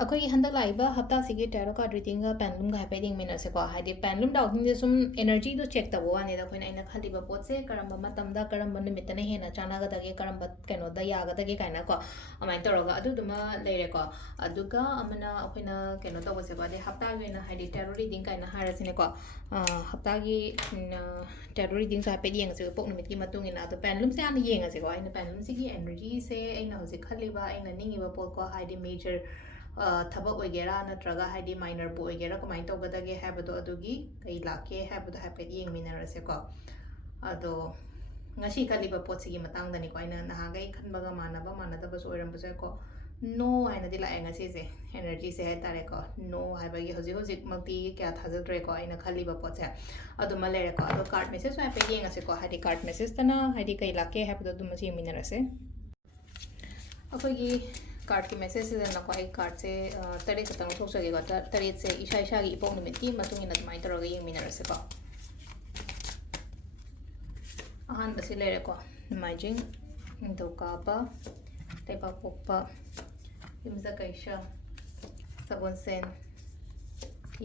ꯑꯩꯈꯣꯏꯒꯤ ꯍꯟꯗꯛ ꯂꯥꯛꯏꯕ ꯍꯞꯇꯥꯁꯤꯒꯤ ꯇꯦꯔꯣ ꯀꯥꯔꯗ ꯔꯤꯗꯤꯡꯒ ꯄꯦꯟꯗꯨꯂꯝꯒ ꯍꯥꯏꯐꯦꯠ ꯌꯦꯡꯃꯤꯟꯅꯁꯦꯀꯣ ꯍꯥꯏꯗꯤ ꯄꯦꯟꯗꯨꯂꯝ ꯗꯥꯎꯁꯤꯡꯁꯦ ꯁꯨꯝ एनर्जीꯗꯣ ꯆꯦꯛ ꯇꯧꯕ ꯋꯥꯅꯤꯗ ꯑꯩꯈꯣꯏꯅ ꯑꯩꯅ ꯈꯜꯂꯤꯕ ꯄꯣꯠꯁꯦ ꯀꯔꯝꯕ ꯃꯇꯝꯗ ꯀꯔꯝꯕ ꯅꯨꯃꯤꯠꯇꯅ ꯍꯦꯟꯅ ꯆꯥꯟꯅꯒꯗꯒꯦ ꯀꯔꯝꯕ ꯀꯩꯅꯣꯗ ꯌꯥꯒꯗꯒꯦ ꯀꯥꯏꯅꯀꯣ ꯑꯗꯨꯃꯥꯏꯅ ꯇꯧꯔꯒ ꯑꯗꯨꯗꯨꯃ ꯂꯩꯔꯦꯀꯣ ꯑꯗꯨꯒ ꯑꯃꯅ ꯑꯩꯈꯣꯏꯅ ꯀꯩꯅꯣ ꯇꯧꯕꯁꯦꯀꯣ ꯑꯗꯩ ꯍꯞꯇꯥꯒꯤ ꯑꯣꯏꯅ ꯍꯥꯏꯗꯤ ꯇꯦꯔꯣ ꯔꯤꯗꯤꯡ ꯀꯥꯏꯅ ꯍꯥꯏꯔꯁꯤꯅꯦꯀꯣ ꯍꯞꯇꯥꯒꯤ ꯇꯦꯔꯣ ꯔꯤꯗꯤꯡꯁꯨ ꯍꯥꯏꯐꯦꯠ ꯌꯦꯡꯉꯁꯦ ꯄꯣꯛ ꯅꯨꯃꯤꯠꯀꯤ ꯃꯇꯨꯡ ꯏꯟꯅ ꯑꯗꯣ ꯄꯦꯟꯗꯨꯂꯝꯁꯦ ꯍꯥꯟꯅ ꯌꯦꯡꯉꯁꯦꯀꯣ ꯑꯩꯅ ꯄꯦꯟꯗꯨꯂꯝꯁꯤꯒꯤ ꯑꯦꯅꯔꯖꯤꯁꯦ ꯑꯩꯅ ꯍꯧꯖꯤꯛ ꯈꯜꯂꯤꯕ ꯑꯩꯅ ꯅꯤꯡꯉꯤꯕ ꯄꯣꯠꯀꯣ ꯍꯥꯏꯗꯤ ꯃꯦꯖꯔ ꯊꯕꯛ ꯑꯣꯏꯒꯦꯔꯥ ꯅꯠꯇ꯭ꯔꯒ ꯍꯥꯏꯗꯤ ꯃꯥꯏꯅꯔꯕꯨ ꯑꯣꯏꯒꯦꯔꯥ ꯀꯃꯥꯏꯅ ꯇꯧꯒꯗꯒꯦ ꯍꯥꯏꯕꯗꯣ ꯑꯗꯨꯒꯤ ꯀꯩ ꯂꯥꯛꯀꯦ ꯍꯥꯏꯕꯗꯣ ꯍꯥꯏꯐꯦꯠ ꯌꯦꯡꯃꯤꯟꯅꯔꯁꯦꯀꯣ ꯑꯗꯣ ꯉꯁꯤ ꯈꯜꯂꯤꯕ ꯄꯣꯠꯁꯤꯒꯤ ꯃꯇꯥꯡꯗꯅꯤꯀꯣ ꯑꯩꯅ ꯅꯍꯥꯟꯒꯩ ꯈꯟꯕꯒ ꯃꯥꯟꯅꯕ ꯃꯥꯟꯅꯗꯕꯁꯨ ꯑꯣꯏꯔꯝꯕꯁꯨ ꯌꯥꯏꯀꯣ ꯅꯣ ꯍꯥꯏꯅꯗꯤ ꯂꯥꯛꯑꯦ ꯉꯁꯤꯁꯦ एनर्जीसे है तारेको नो हाइबगी हजि हजिक मक्ति क्या थाजद्रेको आइना खलिबा पोचे अदुमा लेरेको अदो कार्ड मेसेज हाइफे येंगसेको हाइदि कार्ड मेसेज तना हाइदि कै लाके हाइबदो दुमा येमिनरसे अखोगी कार्ड की मेसेज से नको आई कार्ड से तरे खतंग थोसगेको तरेत से इशा इशागी इपोंग निमित्की मतुंग इन अदुमाइ तरोगे येमिनरसेको अहान बसी लेरेको नमाइजिंग निंथौकाबा तेबापोक्पा युमजा कैशा सगोनसेन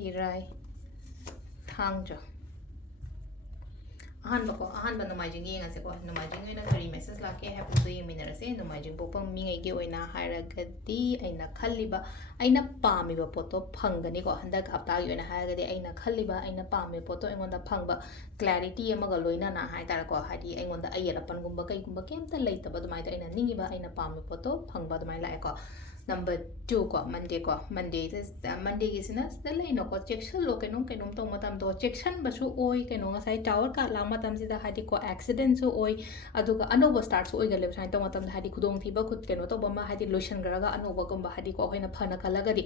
इराई थांजा अहान नमाइजिंग येंगसेको नमाइजिंग ओइना करी मेसेज लाके हैबदो येमिनरसे नमाइजिंग पोपंग मिंगैगे ओइना हाइरगदी अइना खल्लिबा अइना पामिबा पोतो फंगनीको हंदक हप्तागी ओइना हाइरगदी अइना खल्लिबा अइना पामिबा पोतो अइंगोंदा फंगबा क्लैरिटी अमगा लोइना ना हाइतारको हाइदि अइंगोंदा अयलपनगुंबा कैगुंबा केमता लेइतबा दुमाइदा अइना निंगिबा अइना पामिबा पोतो फंगबा दुमाइ लाएको नंबर 2 को मंडे की सिना लेनो को चेक्शन लो कैनो कैनो तो मतम तो चेक्शन बसु ओय कैनो ngasai टावर का ला मतम सिदा हादि को एक्सीडेंट सु ओय अदुगा अनोबो स्टार्ट सु ओयगले साइ तो मतम हादि खुदोंग थिबा खुद कैनो तो बमा हादि लोशन गरागा अनोबो गुंबा हादि को होइना फना खलगदि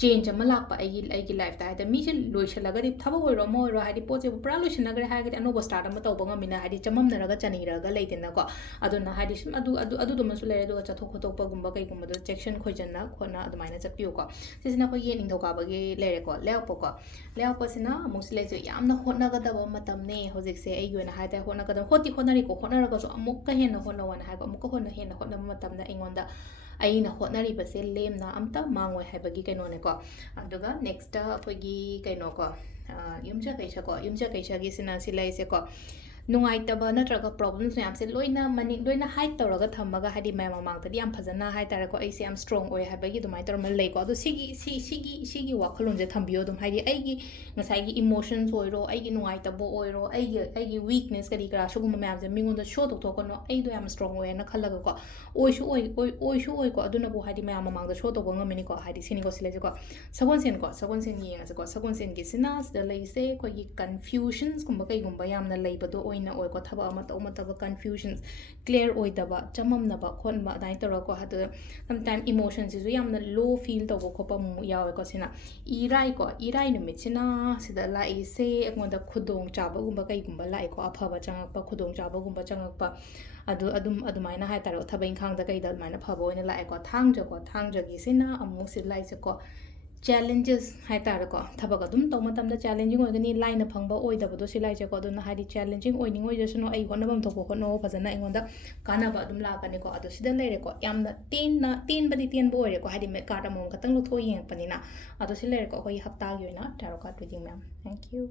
चेंज अमा लापा आइगी लाइफ ता हादि मीसे लोइशलगदि थबो ओइरो मो ओइरो हादि पोचे पुरा लोशन नगरे हागदि अनोबो स्टार्ट अमा तौबा ngamiना हादि चमम नरगा चनिरगा लेतेना को अदुना हादि सुम अदु दुमसु लेरे दुगा चथो खतोपा गुंबा कै गुंबा दो चेक्शन खोजना खोना अदुमाइना चपियोको सिसिना को ये निंथौकाबगी लेरेको लेओपोको लेओपोसिना मुसलेजु यामना होनगदबा मतमने होजिकसे एगी ओइना हाइता होनगदब होति होनरिको होनरगसु अमुक्का हेना होनवन हाइबा अमुक्का होना हेना होनबा मतमदा अइंगोंदा अइना होनरिबसे लेमना अमता मांगोय हाइबगी कैनोनेको अदुगा नेक्स्ट अखोगी कैनोको युमजा कैसागी सिना सिलाइसेको नुंगाइतबा नत्रगा प्रॉब्लम्स मैमसे लोइना हाइड तौरगा थम्मगा हादि मैम मांगतदि याम फजना हाइ तारको अइसे याम स्ट्रांग ओय हाइबगी दुमाइ तौरम लेको अदु सिगी वाखलोंजे थम्बियो दुम हादि अइगी ngसाइगी इमोशंस ओइरो अइगी नुंगाइतबो ओइरो अइगी वीकनेस करी करा सुगुम मैमसे मिंगोंदा शो तोथोकनो अइदो याम स्ट्रांग ओय ना खलगको ओइसु ओइको अदुनबो हादि मैम मांगदा शो तोबो ngamiनिको हादि सिनिको सिलेजको सगोनसेन येंगसको सगोनसेन गिसिना सिदा लेइसे कोगी कंफ्यूजन्स गुंबा कैगुंबा यामना लेइबदो ओइना ओइको थबा अमा तब कंफ्यूजन्स क्लियर ओइदबा चममनबा खोनबा अदाइ तौरको हादो समटाइम इमोशंस इजु यामना लो फील तोबो खोपा मु यावेको सिना इराई नुमिtsiना सिदा लाइसे एगोंदा खुदोंग चाबगुंबा कैगुंबा लाइको अफबा चंगपा खुदोंग चाबगुंबा चंगपा अदुमाइना हाइ तारो थबैं खांगदा कैदा अदुमाइना फबो ओइना लाइको थांजगी सिना अमु सि लाइसेको challenges hai tarako thabak adum to matam da challenging oigani line phangba oidabado silai je ko aduna hadi challenging oining oi jesno ai honabam thoko hono fazana ingonda kana ba adum la kani ko adu sida lere ko yamna ten badi ten bo ore ko hadi me card among katang lo tho yeng panina adu silere ko hoi hapta gi oina tarot card reading ma'am thank you